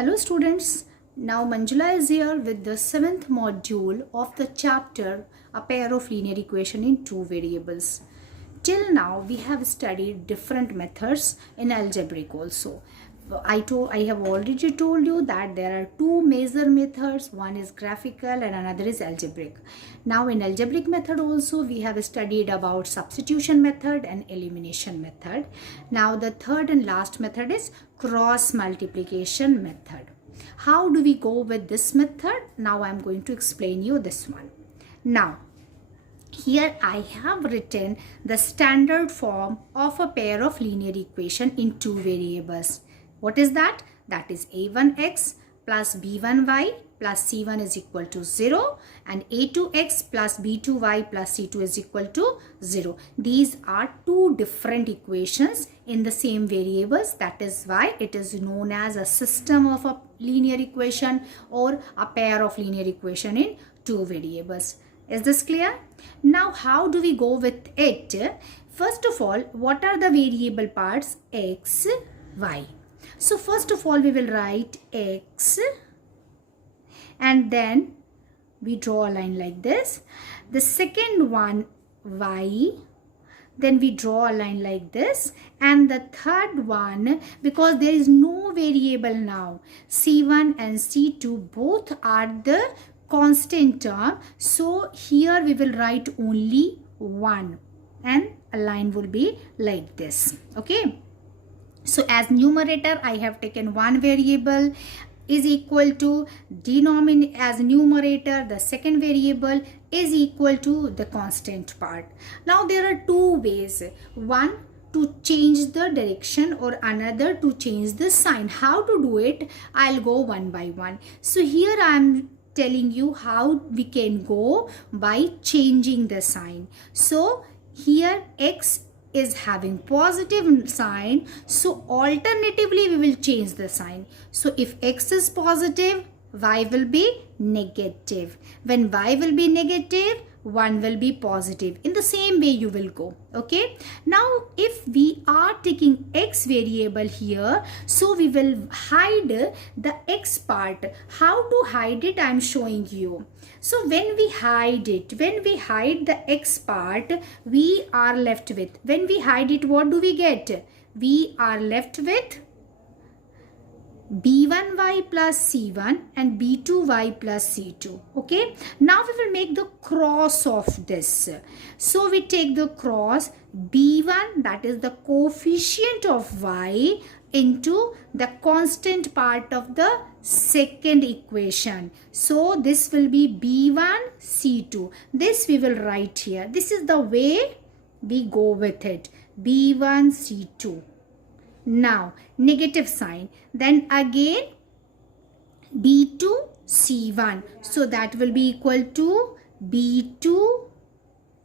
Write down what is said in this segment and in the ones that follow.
Hello students, now Manjula is here with the 7th module of the chapter A Pair of Linear Equation in Two Variables. Till now we have studied different methods in algebraic also. I have already told you that there are two major methods, one is graphical and another is algebraic. Now in algebraic method also we have studied about substitution method and elimination method. Now the third and last method is cross multiplication method. How do we go with this method? Now I am going to explain you this one. Now here I have written the standard form of a pair of linear equation in two variables. What is that? That is a1x plus b1y plus c1 is equal to 0 and a2x plus b2y plus c2 is equal to 0. These are two different equations in the same variables. That is why it is known as a system of a linear equation or a pair of linear equation in two variables. Is this clear? Now how do we go with it? First of all, what are the variable parts? X, y. So first of all we will write x and then we draw a line like this. The second one y, then we draw a line like this, and the third one, because there is no variable now, c1 and c2 both are the constant term, so here we will write only 1 and a line will be like this. Okay, so as numerator I have taken one variable is equal to denominator, as numerator the second variable is equal to the constant part. Now there are two ways, one to change the direction or another to change the sign. How to do it? I'll go one by one. So here I am telling you how we can go by changing the sign. So here x is having positive sign, so alternatively we will change the sign. So if x is positive, y will be negative. When y will be negative, 1 will be positive. In the same way you will go. Okay, now if we are taking x variable here, so we will hide the x part. How to hide it I am showing you. So when we hide it, when we hide the x part, we are left with, when we hide it, what do we get? We are left with b1y plus c1 and b2y plus c2. Okay, now we will make the cross of this. So we take the cross b1, that is the coefficient of y, into the constant part of the second equation. So this will be b1 c2. This we will write here. This is the way we go with it, b1 c2. Now negative sign, then again b2 c1, so that will be equal to b2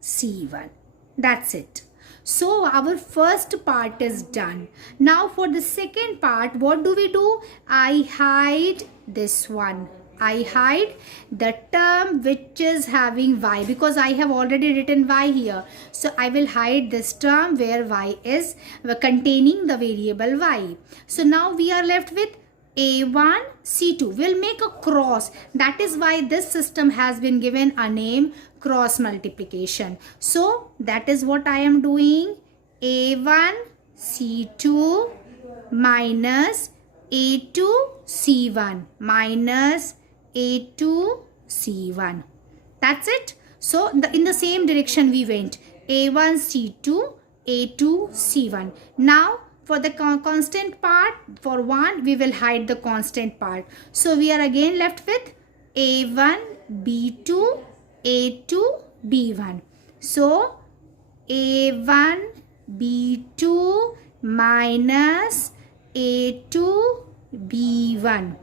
c1. That's it. So our first part is done. Now for the second part, what do we do? I hide this one. I hide the term which is having y, because I have already written y here. So I will hide this term where y is containing the variable y. So now we are left with a1 c2. We'll make a cross. That is why this system has been given a name, cross multiplication. So that is what I am doing. a1 c2 minus a2 c1 minus a2 c1. That's it. So in the same direction we went, a1 c2 a2 c1. Now for the constant part, for 1 we will hide the constant part. So we are again left with a1 b2 a2 b1. So a1 b2 minus a2 b1.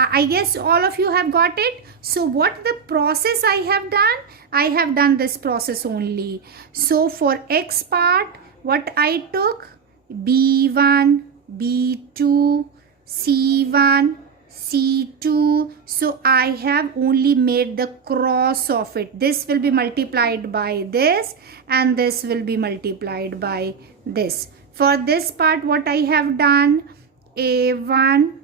I guess all of you have got it. So what the process I have done? I have done this process only. So for x part, what I took? b1, b2, c1, c2. So I have only made the cross of it. This will be multiplied by this and this will be multiplied by this. For this part, what I have done? a1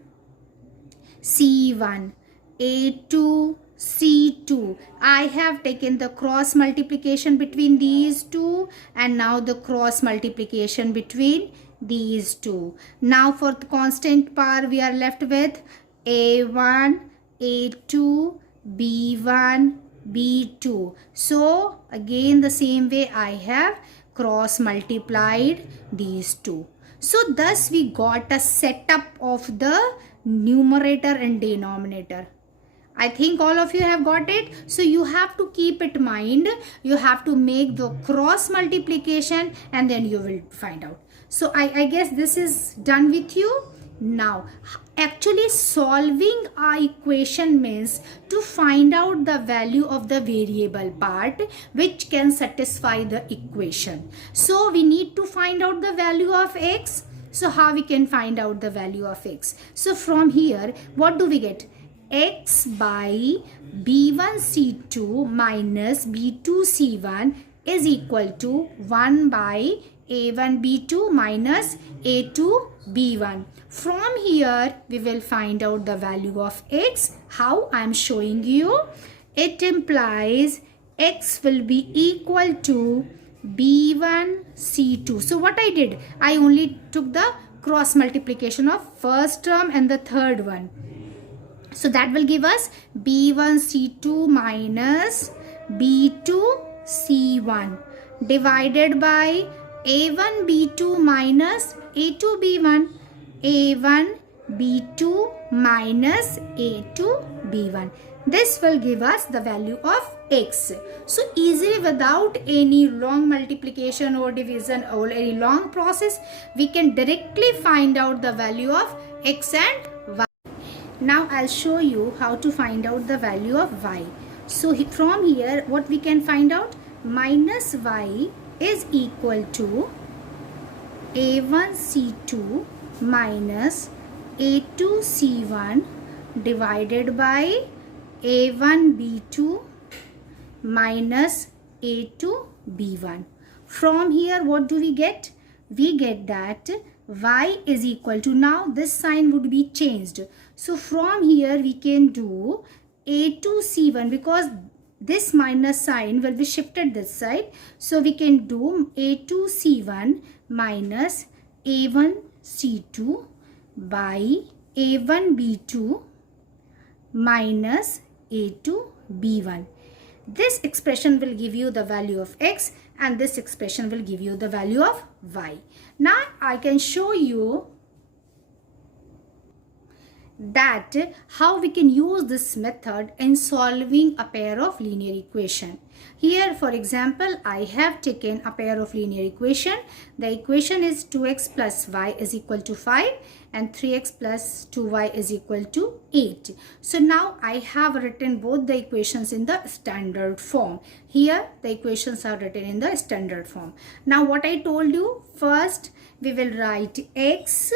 C1, A2, C2. I have taken the cross multiplication between these two and now the cross multiplication between these two. Now for the constant power we are left with A1, A2, B1, B2. So again the same way I have cross multiplied these two. So thus we got a setup of the numerator and denominator. I think all of you have got it. So you have to keep it in mind. You have to make the cross multiplication and then you will find out. So I guess this is done with you. Now, actually solving our equation means to find out the value of the variable part which can satisfy the equation. So we need to find out the value of x. So how we can find out the value of x? So from here, what do we get? X by B1C2 minus B2C1 is equal to 1 by A1B2 minus A2B1. From here, we will find out the value of x. How? I am showing you. It implies x will be equal to B1C2. So what I did? I only took the cross multiplication of first term and the third one. So that will give us B1C2 minus B2C1 divided by A1B2 minus A2B1. A1B2 minus A2B1. This will give us the value of x. So easily without any long multiplication or division or any long process, we can directly find out the value of x and y. Now I'll show you how to find out the value of y. So from here what we can find out? Minus y is equal to A1C2 minus A2C1 divided by A1B2 minus A2B1. From here what do we get? We get that y is equal to, now this sign would be changed. So from here we can do A2C1 because this minus sign will be shifted this side. So we can do A2C1 minus A1C2 by A1B2 minus A2B1. This expression will give you the value of x and this expression will give you the value of y. Now I can show you that how we can use this method in solving a pair of linear equation. Here for example, I have taken a pair of linear equation. The equation is 2x plus y is equal to 5 and 3x plus 2y is equal to 8. So now I have written both the equations in the standard form. Here the equations are written in the standard form. Now what I told you, first we will write x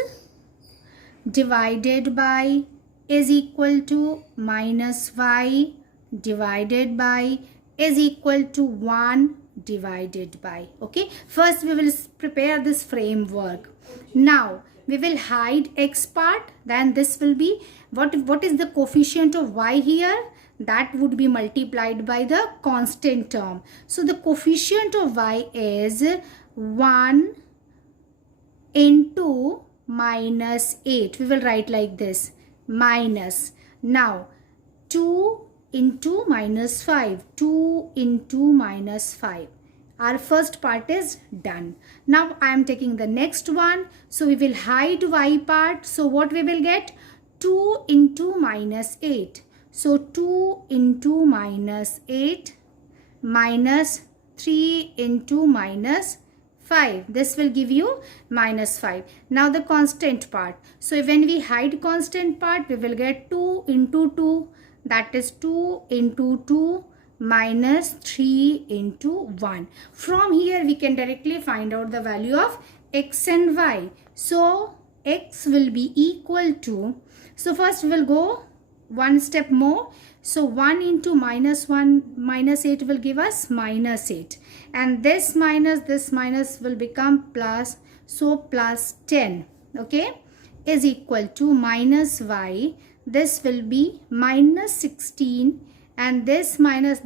divided by is equal to minus y divided by is equal to 1 divided by. Okay, first we will prepare this framework. Now we will hide x part, then this will be what is the coefficient of y here? That would be multiplied by the constant term. So the coefficient of y is 1 into minus 8. We will write like this, minus. Now 2 into minus 5. 2 into minus 5. Our first part is done. Now I am taking the next one. So we will hide y part. So what we will get? 2 into minus 8. So 2 into minus 8 minus 3 into minus 5. This will give you minus 5. Now the constant part. So when we hide constant part, we will get 2 into 2. That is 2 into 2 minus 3 into 1. From here we can directly find out the value of x and y. So x will be equal to, so first we will go one step more. So 1 into minus 1 minus 8 will give us minus 8. And this minus will become plus. So plus 10. Okay. Is equal to minus y. this will be minus 16, and this minus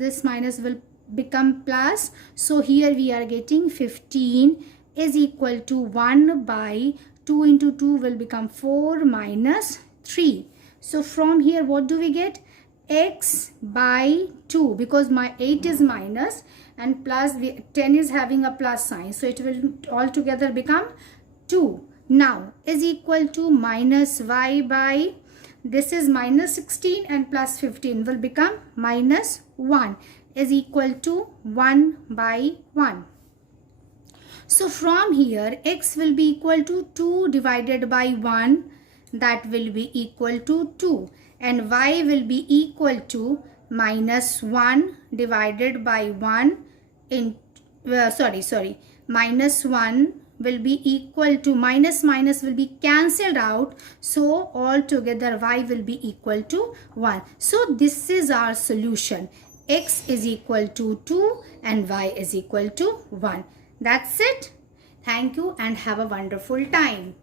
will become plus. So here we are getting 15 is equal to 1 by 2 into 2 will become 4 minus 3. So from here what do we get? X by 2, because my 8 is minus and plus 10 is having a plus sign, so it will altogether become 2. Now is equal to minus y by, this is minus 16 and plus 15 will become minus 1 is equal to 1 by 1. So from here x will be equal to 2 divided by 1, that will be equal to 2, and y will be equal to minus 1 divided by 1 in minus 1 will be equal to minus will be cancelled out, so altogether y will be equal to 1. So this is our solution. X is equal to 2 and y is equal to 1. That's it. Thank you and have a wonderful time.